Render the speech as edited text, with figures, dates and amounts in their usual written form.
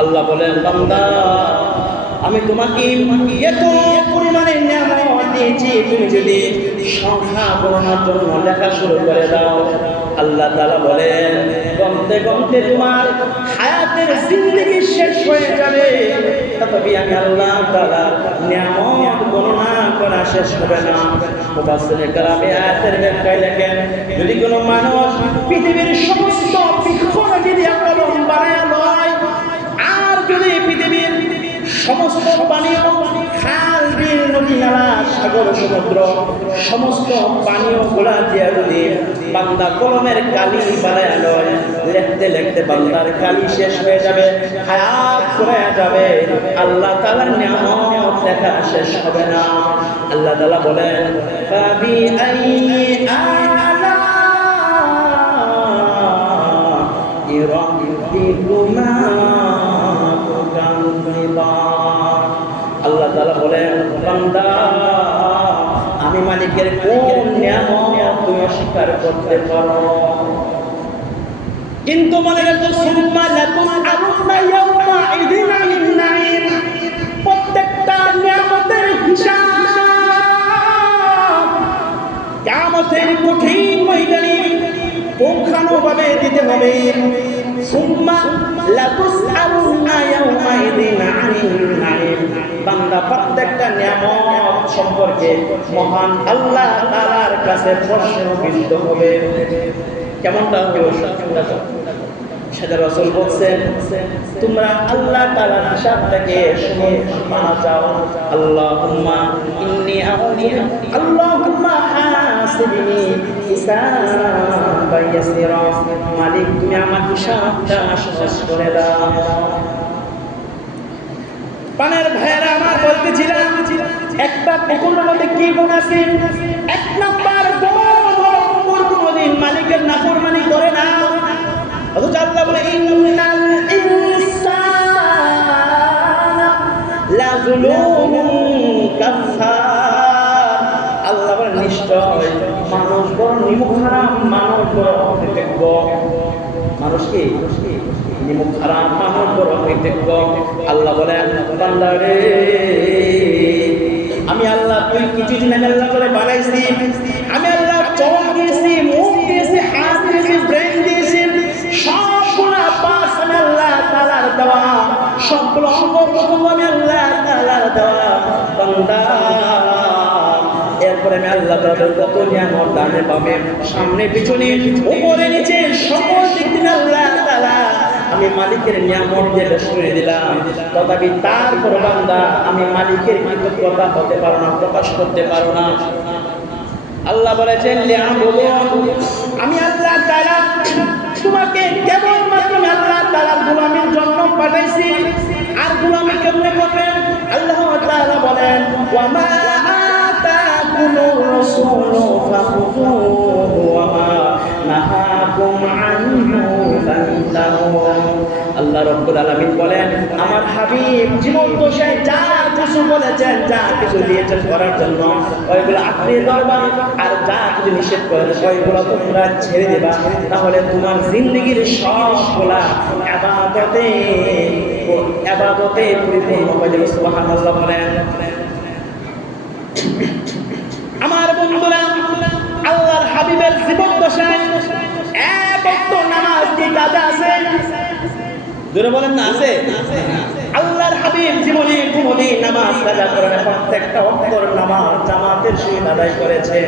আল্লাহ বলেন, বান্দা আমি তোমাকে এত পরিমাণে নিয়ামত দিয়েছি, তুমি যদি সংখ্যা গণনার জন্য লেখা শুরু করে দাও, আল্লাহ তাআলা বলেন গণতে গণতে তোমার হায়াতের জিন্দেগি শেষ হয়ে যাবে, তথাপি আমি আল্লাহ তাআলা নিয়ামত গণনা করা শেষ হবে না। মুফাসসিরে কেরামে আয়াতের ব্যাখ্যায় লেখেন, যদি কোনো মানুষ পৃথিবীর সমস্ত বৃক্ষকে দিয়ে কলম বানায় লয়, আর যদি পৃথিবীর সমস্ত পানীয় খাল বিল নদী নালা সাগর সমুদ্র সমস্ত পানীয় গুলা দিয়ে যদি বান্দা কলমের কালি বানায় লয়, লিখতে লিখতে বান্দার কালি শেষ হয়ে যাবে, হায়াত ফুরায় যাবে, আল্লাহ তাআলার নিয়ামত লেখা শেষ হবে না। আল্লাহ তাআলা বলেন, ফাবি আইয়ি আলা'i রাব্বিকুমা তুকায্যিবান। আল্লাহ তাআলা বলেন, বান্দা আমি মালিকের কোন নিয়ামত তুমি অস্বীকার করতে পারো? কিন্তু মনে রাখো, সুম্মা লাতুসআলুন্না ইয়াওমাইযিন আনিন নাঈম, প্রত্যেকটা নিয়ামতের হিসাব কিয়ামতের কঠিন ময়দানে পুঙ্খানুভাবে দিতে হবে। সুম্মা লাতুসআলুন্না ইয়াওমাইযিন আনিন নাঈম, বান্দা প্রত্যেকটা নিয়ামত সম্পর্কে মহান আল্লাহ তাআলার কাছে প্রশ্নবিদ্ধ হবে। কেমনটা হবে? সেটা রাসূল বলছেন, তোমরা আল্লাহ তাআলার হিসাব থেকে পানা চাও। আল্লাহুম্মা ইন্নী আউযু, আল্লাহুম্মা হাসিবনি হিসাবান ইয়াসিরা, মালিক তুমি আমার হিসাবটা সহজ করে দাও। পানের ভাইয়েরা আমার, বলতেছিলাম একটা পুকুরের মধ্যে কি গুণ আছে? এক নাম্বার, বড় কোনদিন মালিকের নাফরমানি করে না। অথচ আল্লাহ বলে, ইন্নাল ইনসানা লাযুলুমুন কাফফার। আল্লাহ বলে নিশ্চয় মানুষ বড় নিমুখ হারাম, মানুষ বড় অকৃতজ্ঞ। মানুষ কি নিমুখ হারাম, মানুষ বড় অকৃতজ্ঞ। আল্লাহ বলেন, বান্দা রে, আমি আল্লাহ তুই কিছুদিন আগে আল্লাহ করে বানাইছি, আমি আল্লাহ চোখ দিয়েছি, মুখ দিয়েছি, হাত দিয়েছি, ব্রেন দিয়েছি, সবগুলা পাস আমি আল্লাহ তাআলার দেওয়া, সবগুলো অঙ্গ প্রত্যঙ্গ আমি আল্লাহ তাআলার দেওয়া। বান্দা এরপরে আমি আল্লাহ তাআলার কত নিয়ামত ডানে বামে সামনে পিছনে উপরে নিচে সকল দিক থেকে আল্লাহ তাআলা আমি মালিকের নিয়ামত দিয়ে বেশ করে দিলাম, তথাপি তারপর বান্দা আমি মালিকের কৃতজ্ঞতা হতে পারো না, প্রকাশ করতে পারো না। আল্লাহ বলেছেন, আমি আল্লাহ তাআলা তোমাকে কেবলমাত্র আল্লাহ তাআলার গোলামীর জন্য পাঠাইছি। আর গোলামী কেমনে করবেন? আল্লাহ তাআলা বলেন, ওয়া মা আতাকুমুর রাসূলু ফাখুযুহু ওয়া মা নাহাকুম আনহু ফান্তাহু। আল্লাহ রাব্বুল আলামিন বলেন, আমার হাবিব জীবন দশায় যা কিছু বলেছেন, যা কিছু দিয়েছেন করার জন্য, ওইগুলো আঁকড়ে ধরবা, আর যা কিছু নিষেধ করেছেন ওইগুলো তোমরা ছেড়ে দেবা। তাহলে তোমার জিন্দেগির সবগুলা ইবাদতে পরিপূর্ণ হয়ে যাবে। সুবহানাল্লাহ বলেন। আমার বন্ধুরা, আল্লাহর হাবিবের জীবন দশায় এক ওয়াক্ত নামাজ কি কাজে আছে? জোরে বলেন না, আছে? আল্লাহর হাবিব জীবনে কোনদিন নামাজ কাজা করেন, প্রত্যেকটা ওয়াক্তের নামাজ জামাতের সহিত আদায় করেছে।